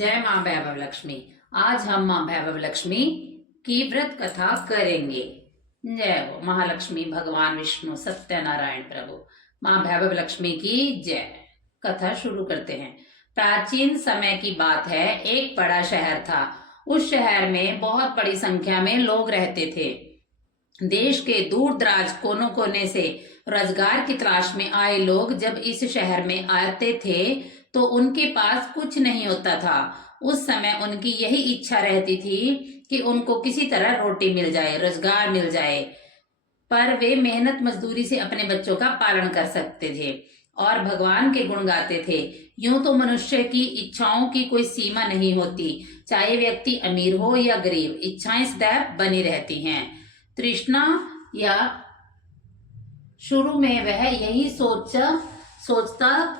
जय माँ वैभव लक्ष्मी। आज हम माँ वैभव लक्ष्मी की व्रत कथा करेंगे। जय हो महालक्ष्मी, भगवान विष्णु, सत्यनारायण प्रभु। माँ वैभव लक्ष्मी की जय। कथा शुरू करते हैं। प्राचीन समय की बात है। एक बड़ा शहर था। उस शहर में बहुत बड़ी संख्या में लोग रहते थे। देश के दूर दराज कोनों कोने से रोजगार की तलाश में आए लोग जब इस शहर में आते थे तो उनके पास कुछ नहीं होता था। उस समय उनकी यही इच्छा रहती थी कि उनको किसी तरह रोटी मिल जाए, रोजगार मिल जाए, पर वे मेहनत मजदूरी से अपने बच्चों का पालन कर सकते थे और भगवान के गुण गाते थे। यूं तो मनुष्य की इच्छाओं की कोई सीमा नहीं होती, चाहे व्यक्ति अमीर हो या गरीब, इच्छाएं सदैव बनी रहती हैं। तृष्णा या शुरू में वह यही सोचता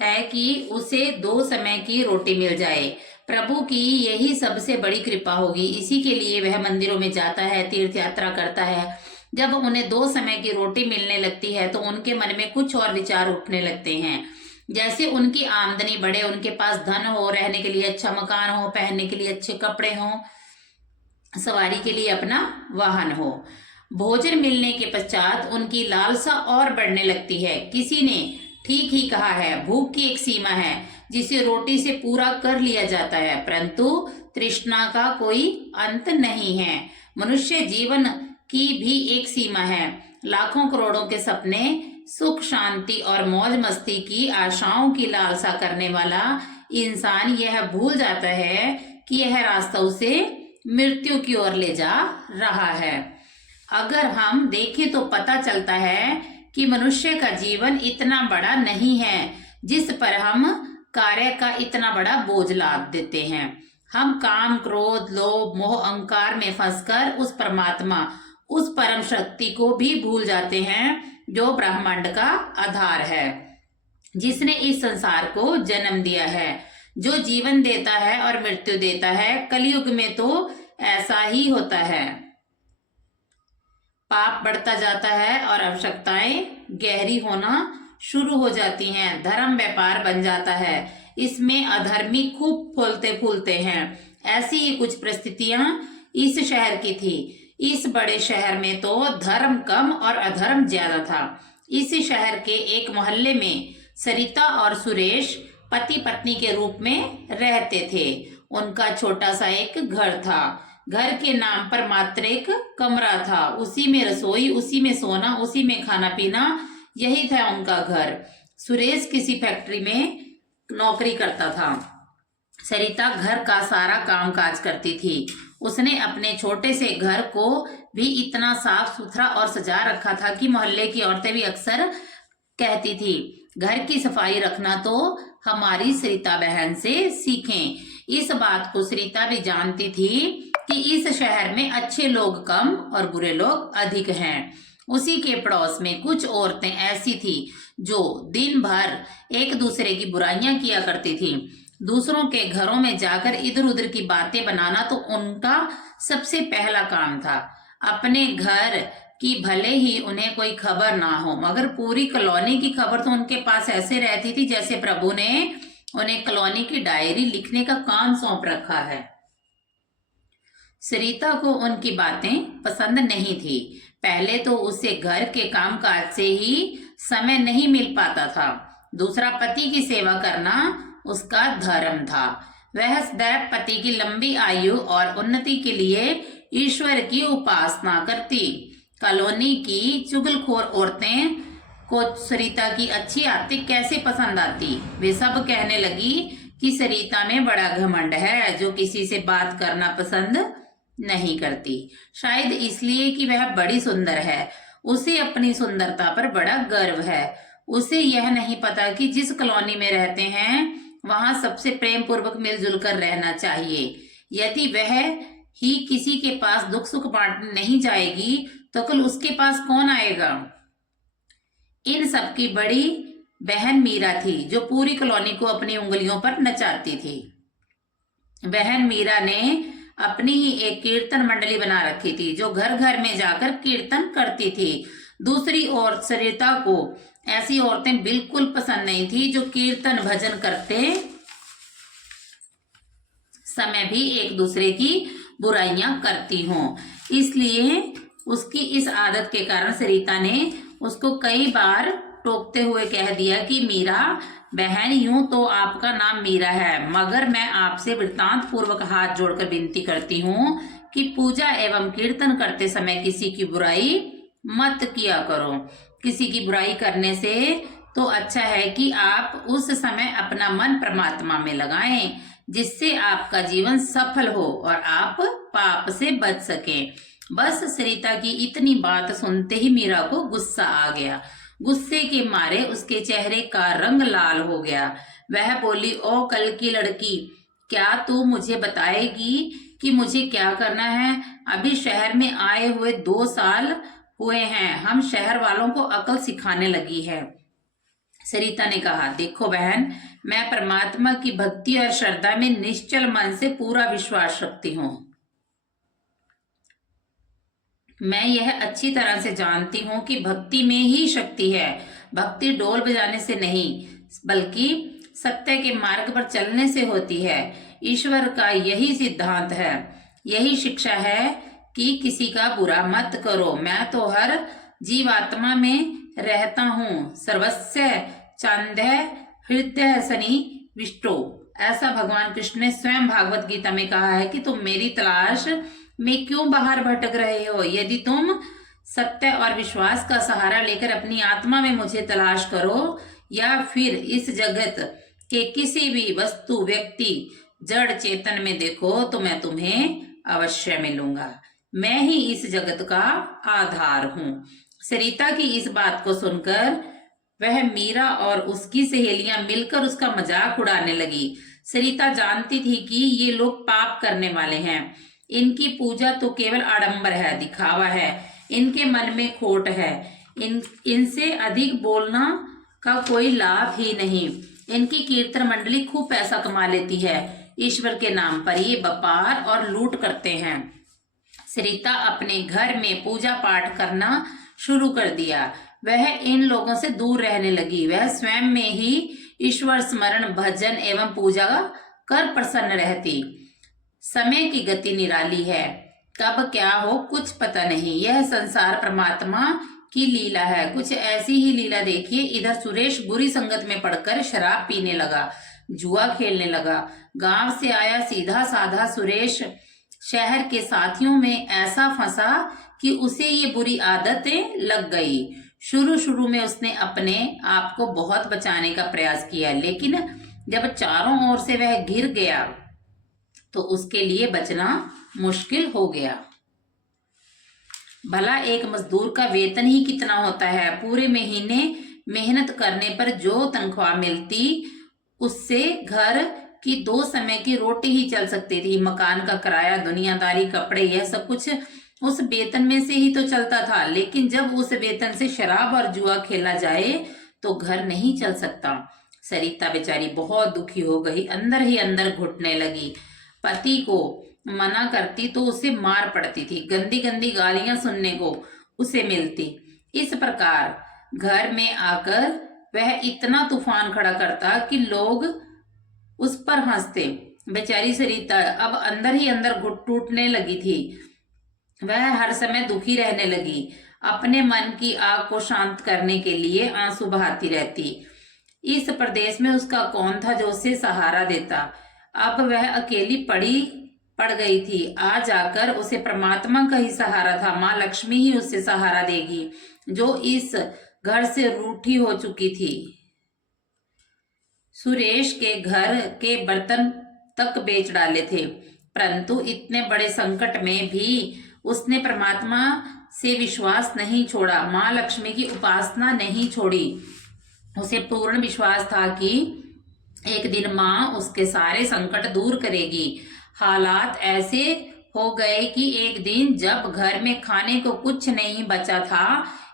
है कि उसे 2 समय की रोटी मिल जाए। प्रभु की यही सबसे बड़ी कृपा होगी। इसी के लिए वह मंदिरों में जाता है, तीर्थ यात्रा करता है। जब उन्हें 2 समय की रोटी मिलने लगती है तो उनके मन में कुछ और विचार उठने लगते हैं। जैसे उनकी आमदनी बढ़े, उनके पास धन हो, रहने के लिए अच्छा मकान हो, पहनने के लिए अच्छे कपड़े हों, सवारी के लिए अपना वाहन हो। भोजन मिलने के पश्चात उनकी लालसा और बढ़ने लगती है। किसी ने ठीक ही कहा है, भूख की एक सीमा है जिसे रोटी से पूरा कर लिया जाता है, परंतु तृष्णा का कोई अंत नहीं है। मनुष्य जीवन की भी एक सीमा है। लाखों करोड़ों के सपने, सुख शांति और मौज मस्ती की आशाओं की लालसा करने वाला इंसान यह भूल जाता है कि यह रास्ता उसे मृत्यु की ओर ले जा रहा है। अगर हम देखें तो पता चलता है कि मनुष्य का जीवन इतना बड़ा नहीं है जिस पर हम कार्य का इतना बड़ा बोझ लाद देते हैं। हम काम, क्रोध, लोभ, मोह, अहंकार में फंसकर उस परमात्मा, उस परम शक्ति को भी भूल जाते हैं जो ब्रह्मांड का आधार है, जिसने इस संसार को जन्म दिया है, जो जीवन देता है और मृत्यु देता है। कलयुग में तो ऐसा ही होता है। पाप बढ़ता जाता है और आवश्यकताएं गहरी होना शुरू हो जाती हैं। धर्म व्यापार बन जाता है, इसमें अधर्मी खूब फूलते फूलते हैं। ऐसी ही कुछ परिस्थितियां इस शहर की थी। इस बड़े शहर में तो धर्म कम और अधर्म ज्यादा था। इस शहर के एक मोहल्ले में सरिता और सुरेश पति पत्नी के रूप में रहते थे। उनका छोटा सा एक घर था। घर के नाम पर मात्र एक कमरा था। उसी में रसोई, उसी में सोना, उसी में खाना पीना, यही था उनका घर। सुरेश किसी फैक्ट्री में नौकरी करता था। सरिता घर का सारा कामकाज करती थी। उसने अपने छोटे से घर को भी इतना साफ सुथरा और सजा रखा था कि मोहल्ले की औरतें भी अक्सर कहती थी, घर की सफाई रखना तो हमारी सरिता बहन से सीखें। इस बात को सरिता भी जानती थी कि इस शहर में अच्छे लोग कम और बुरे लोग अधिक हैं। उसी के पड़ोस में कुछ औरतें ऐसी थी जो दिन भर एक दूसरे की बुराइयां किया करती थी। दूसरों के घरों में जाकर इधर उधर की बातें बनाना तो उनका सबसे पहला काम था। अपने घर की भले ही उन्हें कोई खबर ना हो, मगर पूरी कॉलोनी की खबर तो उनके पास ऐसे रहती थी जैसे प्रभु ने उन्हें कॉलोनी की डायरी लिखने का काम सौंप रखा है। सरिता को उनकी बातें पसंद नहीं थी। पहले तो उसे घर के कामकाज से ही समय नहीं मिल पाता था। दूसरा, पति की सेवा करना उसका धर्म था। वह सदैव पति की लंबी आयु और उन्नति के लिए ईश्वर की उपासना करती। कॉलोनी की चुगलखोर औरतें को सरिता की अच्छी आदतें कैसे पसंद आती। वे सब कहने लगी कि सरिता में बड़ा घमंड है, जो किसी से बात करना पसंद नहीं करती। शायद इसलिए कि वह बड़ी सुंदर है। उसे अपनी सुंदरता पर बड़ा गर्व है। उसे यह नहीं पता कि जिस कॉलोनी में रहते हैं वहां सबसे प्रेम पूर्वक मिलजुल कर रहना चाहिए। यदि वह ही किसी के पास दुख सुख बांटने नहीं जाएगी तो कल उसके पास कौन आएगा। इन सबकी बड़ी बहन मीरा थी, जो पूरी कॉलोनी को अपनी उंगलियों पर नचाती थी। बहन मीरा ने अपनी ही एक कीर्तन मंडली बना रखी थी, जो घर घर में जाकर कीर्तन करती थी। दूसरी ओर सरिता को ऐसी औरतें बिल्कुल पसंद नहीं थी जो कीर्तन भजन करते समय भी एक दूसरे की बुराइयां करती हों। इसलिए उसकी इस आदत के कारण सरिता ने उसको कई बार टोकते हुए कह दिया कि मीरा बहन, यूं तो आपका नाम मीरा है, मगर मैं आपसे वृत्तांत पूर्वक हाथ जोड़कर विनती करती हूँ कि पूजा एवं कीर्तन करते समय किसी की बुराई मत किया करो। किसी की बुराई करने से तो अच्छा है कि आप उस समय अपना मन परमात्मा में लगाएं, जिससे आपका जीवन सफल हो और आप पाप से बच सकें। बस सरिता की इतनी बात सुनते ही मीरा को गुस्सा आ गया। गुस्से के मारे उसके चेहरे का रंग लाल हो गया। वह बोली, ओ कल की लड़की, क्या तू मुझे बताएगी कि मुझे क्या करना है? अभी शहर में आए हुए 2 साल हुए हैं, हम शहर वालों को अकल सिखाने लगी है। सरिता ने कहा, देखो बहन, मैं परमात्मा की भक्ति और श्रद्धा में निश्चल मन से पूरा विश्वास रखती हूँ। मैं यह अच्छी तरह से जानती हूँ कि भक्ति में ही शक्ति है। भक्ति ढोल बजाने से नहीं, बल्कि सत्य के मार्ग पर चलने से होती है। ईश्वर का यही सिद्धांत है, यही शिक्षा है कि किसी का बुरा मत करो। मैं तो हर जीवात्मा में रहता हूँ। सर्वस्य चांद्य हृदय सनी विष्टो, ऐसा भगवान कृष्ण ने स्वयं भागवत गीता में कहा है कि तुम मेरी तलाश में क्यों बाहर भटक रहे हो? यदि तुम सत्य और विश्वास का सहारा लेकर अपनी आत्मा में मुझे तलाश करो, या फिर इस जगत के किसी भी वस्तु, व्यक्ति, जड़ चेतन में देखो, तो मैं तुम्हें अवश्य मिलूंगा। मैं ही इस जगत का आधार हूँ। सरिता की इस बात को सुनकर वह मीरा और उसकी सहेलियां मिलकर उसका मजाक उड़ाने लगी। सरिता जानती थी कि ये लोग पाप करने वाले हैं। इनकी पूजा तो केवल आडंबर है, दिखावा है। इनके मन में खोट है। इनसे अधिक बोलना का कोई लाभ ही नहीं। इनकी कीर्तन मंडली खूब पैसा कमा लेती है। ईश्वर के नाम पर ये व्यापार और लूट करते हैं। सरिता अपने घर में पूजा पाठ करना शुरू कर दिया। वह इन लोगों से दूर रहने लगी। वह स्वयं में ही ईश्वर स्मरण, भजन एवं पूजा कर प्रसन्न रहती। समय की गति निराली है, कब क्या हो कुछ पता नहीं। यह संसार परमात्मा की लीला है। कुछ ऐसी ही लीला देखिए, इधर सुरेश बुरी संगत में पड़कर शराब पीने लगा, जुआ खेलने लगा। गांव से आया सीधा साधा सुरेश शहर के साथियों में ऐसा फंसा कि उसे ये बुरी आदतें लग गई। शुरू शुरू में उसने अपने आप को बहुत बचाने का प्रयास किया, लेकिन जब चारों ओर से वह घिर गया तो उसके लिए बचना मुश्किल हो गया। भला एक मजदूर का वेतन ही कितना होता है? पूरे महीने मेहनत करने पर जो तनख्वाह मिलती, उससे घर की 2 समय की रोटी ही चल सकती थी। मकान का किराया, दुनियादारी, कपड़े, यह सब कुछ उस वेतन में से ही तो चलता था। लेकिन जब उस वेतन से शराब और जुआ खेला जाए तो घर नहीं चल सकता। सरिता बेचारी बहुत दुखी हो गई, अंदर ही अंदर घुटने लगी। पति को मना करती तो उसे मार पड़ती थी, गंदी गंदी गालियां सुनने को उसे मिलती। इस प्रकार घर में आकर वह इतना तूफान खड़ा करता कि लोग उस पर हंसते। बेचारी सरिता अब अंदर ही अंदर घुट टूटने लगी थी। वह हर समय दुखी रहने लगी। अपने मन की आग को शांत करने के लिए आंसू बहाती रहती। इस प्रदेश में उसका कौन था जो उसे सहारा देता? अब वह अकेली पड़ गई थी। आज आकर उसे परमात्मा का ही सहारा था। माँ लक्ष्मी ही उसे सहारा देगी, जो इस घर से रूठी हो चुकी थी। सुरेश के घर के बर्तन तक बेच डाले थे, परंतु इतने बड़े संकट में भी उसने परमात्मा से विश्वास नहीं छोड़ा, माँ लक्ष्मी की उपासना नहीं छोड़ी। उसे पूर्ण विश्वास था कि एक दिन माँ उसके सारे संकट दूर करेगी। हालात ऐसे हो गए कि एक दिन जब घर में खाने को कुछ नहीं बचा था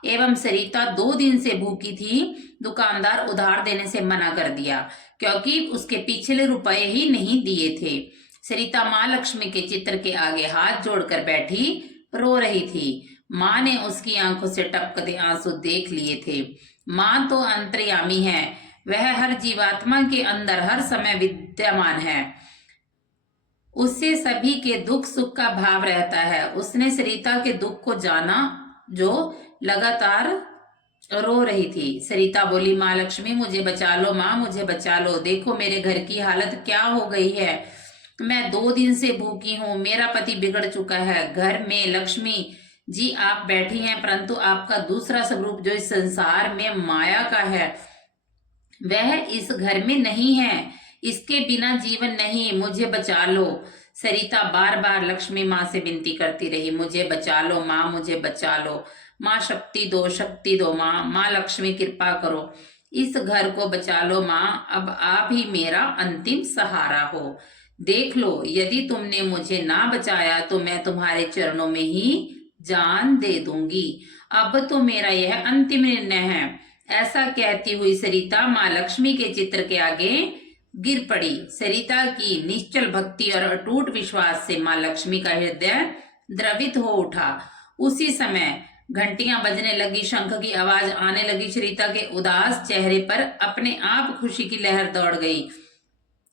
एवं सरिता 2 दिन से भूखी थी, दुकानदार उधार देने से मना कर दिया, क्योंकि उसके पिछले रुपए ही नहीं दिए थे। सरिता माँ लक्ष्मी के चित्र के आगे हाथ जोड़कर बैठी रो रही थी। माँ ने उसकी आंखों से टपकते आंसू देख लिए थे। माँ तो अंतर्यामी है, वह हर जीवात्मा के अंदर हर समय विद्यमान है। उससे सभी के दुख सुख का भाव रहता है। उसने सरिता के दुख को जाना, जो लगातार रो रही थी। सरिता बोली, माँ लक्ष्मी मुझे बचा लो, माँ मुझे बचा लो, देखो मेरे घर की हालत क्या हो गई है। मैं 2 दिन से भूखी हूँ, मेरा पति बिगड़ चुका है। घर में लक्ष्मी जी आप बैठी हैं, परंतु आपका दूसरा स्वरूप जो इस संसार में माया का है, वह इस घर में नहीं है। इसके बिना जीवन नहीं, मुझे बचा लो। सरिता बार बार लक्ष्मी माँ से विनती करती रही, मुझे बचा लो माँ, मुझे बचा लो माँ, शक्ति दो माँ, माँ लक्ष्मी कृपा करो, इस घर को बचा लो माँ, अब आप ही मेरा अंतिम सहारा हो। देख लो, यदि तुमने मुझे ना बचाया तो मैं तुम्हारे चरणों में ही जान दे दूंगी। अब तो मेरा यह अंतिम निर्णय है। ऐसा कहती हुई सरिता माँ लक्ष्मी के चित्र के आगे गिर पड़ी। सरिता की निश्चल भक्ति और अटूट विश्वास से माँ लक्ष्मी का हृदय द्रवित हो उठा। उसी समय घंटियां बजने लगी, शंख की आवाज आने लगी। सरिता के उदास चेहरे पर अपने आप खुशी की लहर दौड़ गई।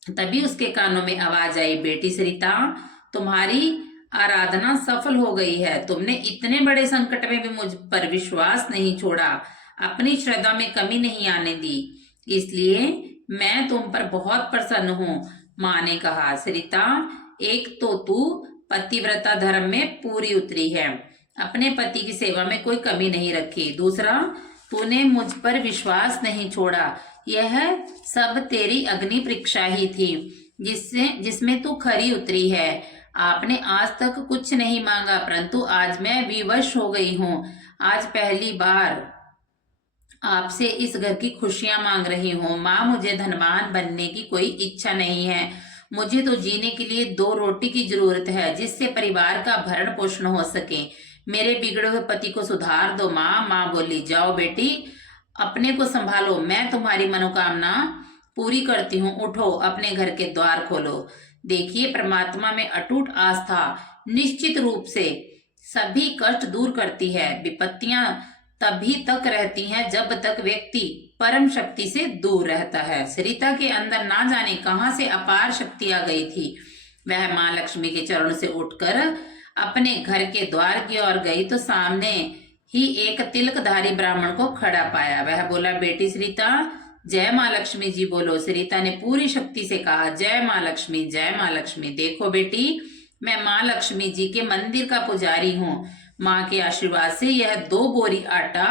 तभी उसके कानों में आवाज आई, बेटी सरिता, तुम्हारी आराधना सफल हो गई है। तुमने इतने बड़े संकट में भी मुझ पर विश्वास नहीं छोड़ा, अपनी श्रद्धा में कमी नहीं आने दी, इसलिए मैं तुम पर बहुत प्रसन्न हूँ। माँ ने कहा, सरिता, एक तो तू पतिव्रता धर्म में पूरी उतरी है, अपने पति की सेवा में कोई कमी नहीं रखी। दूसरा, तूने मुझ पर विश्वास नहीं छोड़ा। यह सब तेरी अग्नि परीक्षा ही थी, जिसमें तू खरी उतरी है। आपने आज तक कुछ नहीं मांगा, परंतु आज मैं विवश हो गई हूँ। आज पहली बार आपसे इस घर की खुशियां मांग रही हूँ। माँ, मुझे धनवान बनने की कोई इच्छा नहीं है। मुझे तो जीने के लिए 2 रोटी की जरूरत है, जिससे परिवार का भरण पोषण हो सके। मेरे बिगड़े हुए पति को सुधार दो माँ। माँ बोली, जाओ बेटी, अपने को संभालो, मैं तुम्हारी मनोकामना पूरी करती हूँ। उठो, अपने घर के द्वार खोलो। देखिए, परमात्मा में अटूट आस्था निश्चित रूप से सभी कष्ट दूर करती है। विपत्तियां तभी तक रहती हैं जब तक व्यक्ति परम शक्ति से दूर रहता है। सरिता के अंदर ना जाने कहां से अपार शक्ति आ गई थी। वह माँ लक्ष्मी के चरण से उठकर अपने घर के द्वार की ओर गई तो सामने ही एक तिलकधारी ब्राह्मण को खड़ा पाया। वह बोला, बेटी सरिता, जय माँ लक्ष्मी जी बोलो। सरिता ने पूरी शक्ति से कहा, जय माँ लक्ष्मी, जय माँ लक्ष्मी। देखो बेटी, मैं माँ लक्ष्मी जी के मंदिर का पुजारी हूँ। माँ के आशीर्वाद से यह 2 बोरी आटा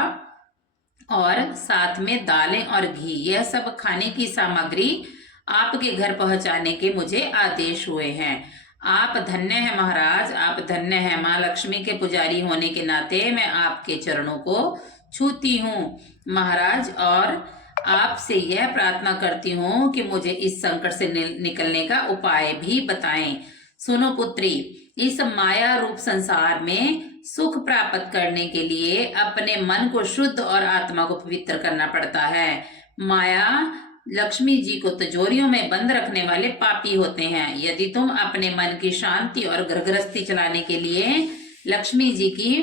और साथ में दालें और घी, यह सब खाने की सामग्री आपके घर पहुंचाने के मुझे आदेश हुए हैं। आप धन्य हैं महाराज, आप धन्य हैं। माँ लक्ष्मी के पुजारी होने के नाते मैं आपके चरणों को छूती हूँ महाराज, और आपसे यह प्रार्थना करती हूँ कि मुझे इस संकट से निकलने का उपाय भी बताएं। सुनो पुत्री, इस माया रूप संसार में सुख प्राप्त करने के लिए अपने मन को शुद्ध और आत्मा को पवित्र करना पड़ता है। माया लक्ष्मी जी को तिजोरियों में बंद रखने वाले पापी होते हैं। यदि तुम अपने मन की शांति और घर गृहस्थी चलाने के लिए लक्ष्मी जी की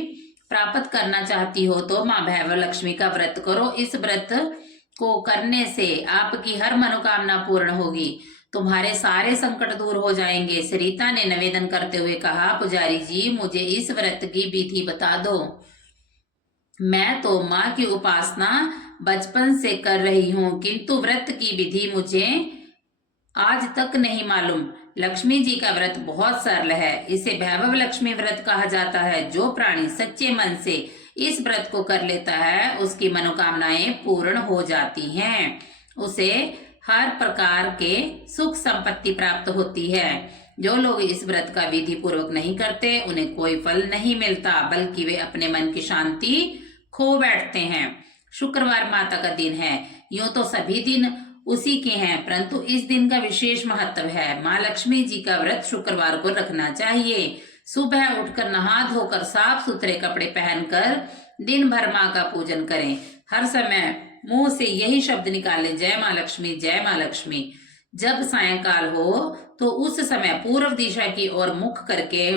प्राप्त करना चाहती हो तो माँ भैरव लक्ष्मी का व्रत करो। इस व्रत को करने से आपकी हर मनोकामना पूर्ण होगी, तुम्हारे सारे संकट दूर हो जाएंगे। सरिता ने निवेदन करते हुए कहा, पुजारी जी, मुझे इस व्रत की विधि बता दो। मैं तो माँ की उपासना बचपन से कर रही हूँ, किंतु व्रत की विधि मुझे आज तक नहीं मालूम। लक्ष्मी जी का व्रत बहुत सरल है, इसे वैभव लक्ष्मी व्रत कहा जाता है। जो प्राणी सच्चे मन से इस व्रत को कर लेता है, उसकी मनोकामनाएं पूर्ण हो जाती हैं, उसे हर प्रकार के सुख संपत्ति प्राप्त होती है। जो लोग इस व्रत का विधि पूर्वक नहीं करते, उन्हें कोई फल नहीं मिलता, बल्कि वे अपने मन की शांति खो बैठते हैं। शुक्रवार माता का दिन है। यूं तो सभी दिन उसी के हैं, परंतु इस दिन का विशेष महत्व है। माँ लक्ष्मी जी का व्रत शुक्रवार को रखना चाहिए। सुबह उठकर नहा धोकर साफ सुथरे कपड़े पहनकर दिन भर माँ का पूजन करें। हर समय मुंह से यही शब्द निकालें, जय माँ लक्ष्मी, जय माँ लक्ष्मी। जब सायंकाल हो तो उस समय पूर्व दिशा की ओर मुख करके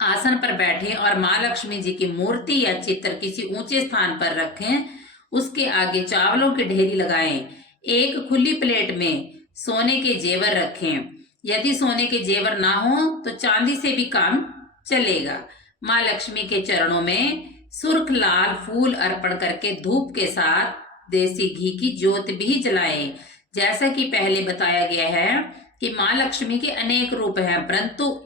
आसन पर बैठे और माँ लक्ष्मी जी की मूर्ति या चित्र किसी ऊंचे स्थान पर रखें। उसके आगे चावलों की ढेरी लगाएं। एक खुली प्लेट में सोने के जेवर रखें। यदि सोने के जेवर ना हो तो चांदी से भी काम चलेगा। माँ लक्ष्मी के चरणों में सुर्ख लाल फूल अर्पण करके धूप के साथ देसी घी की ज्योत भी जलाएं। जैसा कि पहले बताया गया है कि माँ लक्ष्मी के अनेक रूप हैं, परंतु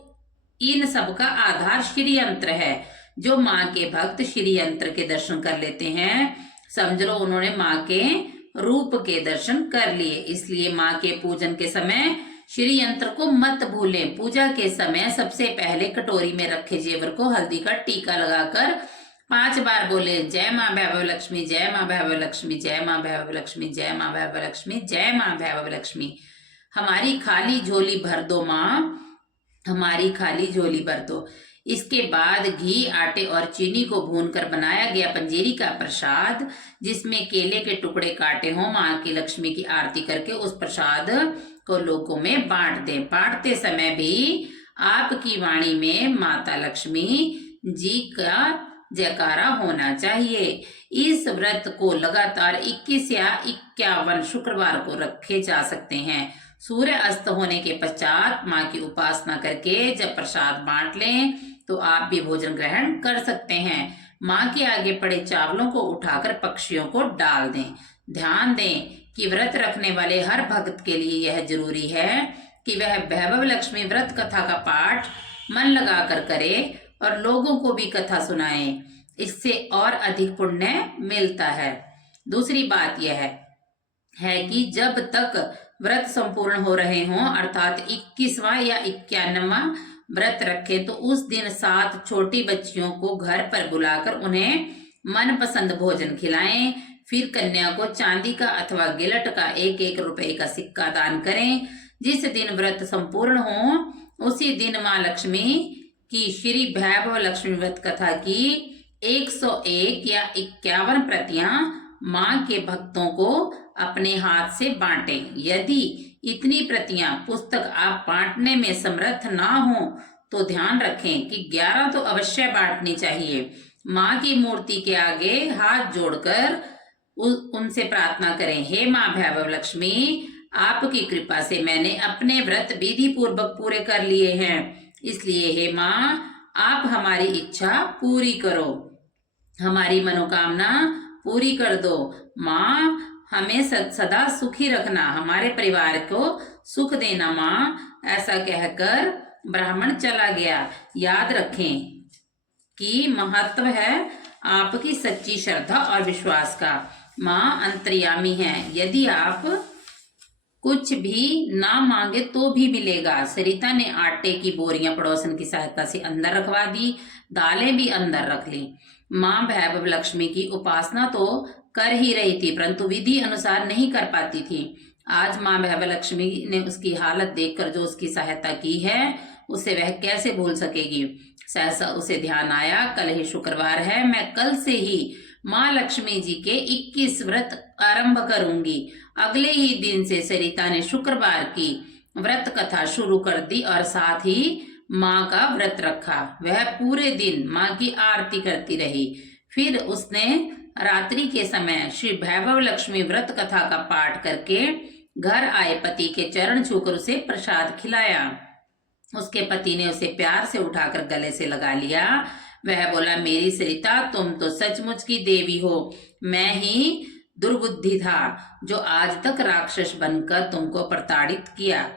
इन सब का आधार श्री यंत्र है। जो माँ के भक्त श्री यंत्र के दर्शन कर लेते हैं, समझ लो उन्होंने माँ के रूप के दर्शन कर लिए। इसलिए माँ के पूजन के समय श्री यंत्र को मत भूलें। पूजा के समय सबसे पहले कटोरी में रखे जेवर को हल्दी का टीका लगाकर 5 बार बोले, जय माँ वैभव लक्ष्मी, जय माँ वैभव लक्ष्मी, जय माँ वैभव लक्ष्मी, जय माँ वैभव लक्ष्मी, जय माँ वैभव लक्ष्मी। हमारी खाली झोली भर दो माँ, हमारी खाली झोली भर दो। इसके बाद घी, आटे और चीनी को भूनकर बनाया गया पंजीरी का प्रसाद, जिसमें केले के टुकड़े काटे हों, माँ की लक्ष्मी की आरती करके उस प्रसाद को लोगों में बांट दें। बांटते समय भी आपकी वाणी में माता लक्ष्मी जी का जयकारा होना चाहिए। इस व्रत को लगातार 21 या 51 शुक्रवार को रखे जा सकते हैं। सूर्य अस्त होने के पश्चात माँ की उपासना करके जब प्रसाद बांट लें तो आप भी भोजन ग्रहण कर सकते हैं। माँ के आगे पड़े चावलों को उठाकर पक्षियों को डाल दें। ध्यान दें कि व्रत रखने वाले हर भक्त के लिए यह जरूरी है कि वह वैभव लक्ष्मी व्रत कथा का पाठ मन लगाकर करे और लोगों को भी कथा सुनाए। इससे और अधिक पुण्य मिलता है। दूसरी बात यह है कि जब तक व्रत संपूर्ण हो रहे हों, अर्थात 21वां या 91वां व्रत रखे, तो उस दिन 7 छोटी बच्चियों को घर पर बुलाकर उन्हें मनपसंद भोजन खिलाएं। फिर कन्या को चांदी का अथवा गिलट का 1-1 रुपए का सिक्का दान करें। जिस दिन व्रत संपूर्ण हो उसी दिन माँ लक्ष्मी की श्री वैभव लक्ष्मी व्रत कथा की 101 या 51 प्रतियां माँ के भक्तों को अपने हाथ से बांटें। यदि इतनी प्रतियां पुस्तक आप बांटने में समर्थ ना हो तो ध्यान रखें कि 11 तो अवश्य बांटनी चाहिए। माँ की मूर्ति के आगे हाथ जोड़कर उनसे प्रार्थना करें, हे माँ वैभव लक्ष्मी, आपकी कृपा से मैंने अपने व्रत विधि पूर्वक पूरे कर लिए हैं, इसलिए हे माँ आप हमारी इच्छा पूरी करो, हमारी मनोकामना पूरी कर दो। माँ हमें सदा सुखी रखना, हमारे परिवार को सुख देना माँ। ऐसा कहकर ब्राह्मण चला गया। याद रखें कि महत्व है आपकी सच्ची श्रद्धा और विश्वास का। माँ अंतर्यामी है, यदि आप कुछ भी ना मांगे तो भी मिलेगा। सरिता ने आटे की बोरियां पड़ोसन की सहायता से अंदर रखवा दी, दालें भी अंदर रख ली। माँ वैभव लक्ष्मी की उपासना तो कर ही रही थी, परंतु विधि अनुसार नहीं कर पाती थी। आज माँ वैभव लक्ष्मी ने उसकी हालत देखकर जो उसकी सहायता की है, उसे वह कैसे भूल सकेगी। सहसा उसे ध्यान आया, कल ही शुक्रवार है, मैं कल से ही माँ लक्ष्मी जी के 21 व्रत आरंभ करूंगी। अगले ही दिन से सरिता ने शुक्रवार की व्रत कथा शुरू कर दी और साथ ही माँ का व्रत रखा। वह पूरे दिन माँ की आरती करती रही। फिर उसने रात्रि के समय श्री वैभव लक्ष्मी व्रत कथा का पाठ करके घर आए पति के चरण छूकर उसे प्रसाद खिलाया। उसके पति ने उसे प्यार से उठाकर गले से लगा लिया। वह बोला, मेरी सरिता तुम तो सचमुच की देवी हो, मैं ही दुर्बुद्धि था जो आज तक राक्षस बनकर तुमको प्रताड़ित किया,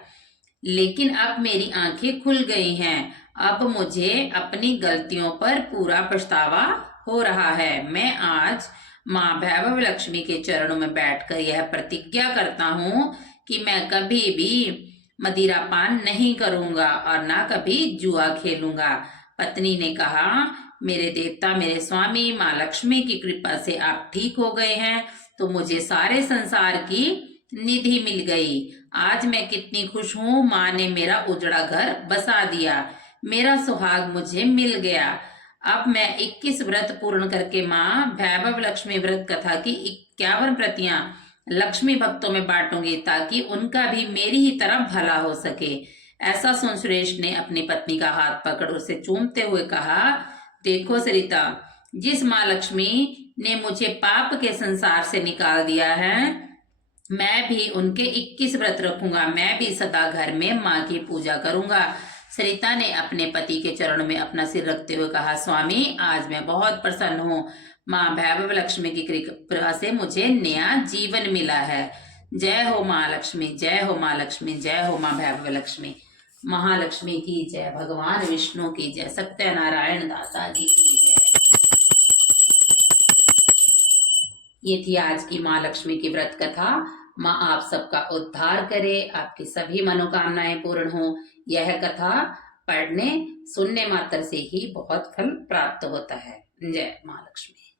लेकिन अब मेरी आंखें खुल गई हैं। अब मुझे अपनी गलतियों पर पूरा पछतावा हो रहा है। मैं आज माँ वैभव लक्ष्मी के चरणों में बैठकर यह प्रतिज्ञा करता हूँ कि मैं कभी भी मदिरा पान नहीं करूंगा और ना कभी जुआ खेलूंगा। पत्नी ने कहा, मेरे देवता, मेरे स्वामी, माँ लक्ष्मी की कृपा से आप ठीक हो गए हैं, तो मुझे सारे संसार की निधि मिल गई। आज मैं कितनी खुश हूँ, माँ ने मेरा उजड़ा घर बसा दिया, मेरा सुहाग मुझे मिल गया। अब मैं 21 व्रत पूर्ण करके माँ वैभव लक्ष्मी व्रत कथा की 51 प्रतियां लक्ष्मी भक्तों में बांटूंगी, ताकि उनका भी मेरी ही तरह भला हो सके। ऐसा सुन सुरेश ने अपनी पत्नी का हाथ पकड़ उसे चूमते हुए कहा, देखो सरिता, जिस माँ लक्ष्मी ने मुझे पाप के संसार से निकाल दिया है, मैं भी उनके 21 व्रत रखूंगा। मैं भी सदा घर में माँ की पूजा करूंगा। सरिता ने अपने पति के चरणों में अपना सिर रखते हुए कहा, स्वामी, आज मैं बहुत प्रसन्न हूँ। माँ भैरव लक्ष्मी की कृपा से मुझे नया जीवन मिला है। जय हो माँ लक्ष्मी, जय हो माँ लक्ष्मी, जय हो माँ भैरव लक्ष्मी। महालक्ष्मी की जय, भगवान विष्णु की जय, सत्यनारायण दाता जी की जय। ये थी आज की माँ लक्ष्मी की व्रत कथा। माँ आप सबका उद्धार करे, आपकी सभी मनोकामनाएं पूर्ण हो। यह कथा पढ़ने सुनने मात्र से ही बहुत फल प्राप्त होता है। जय माँ लक्ष्मी।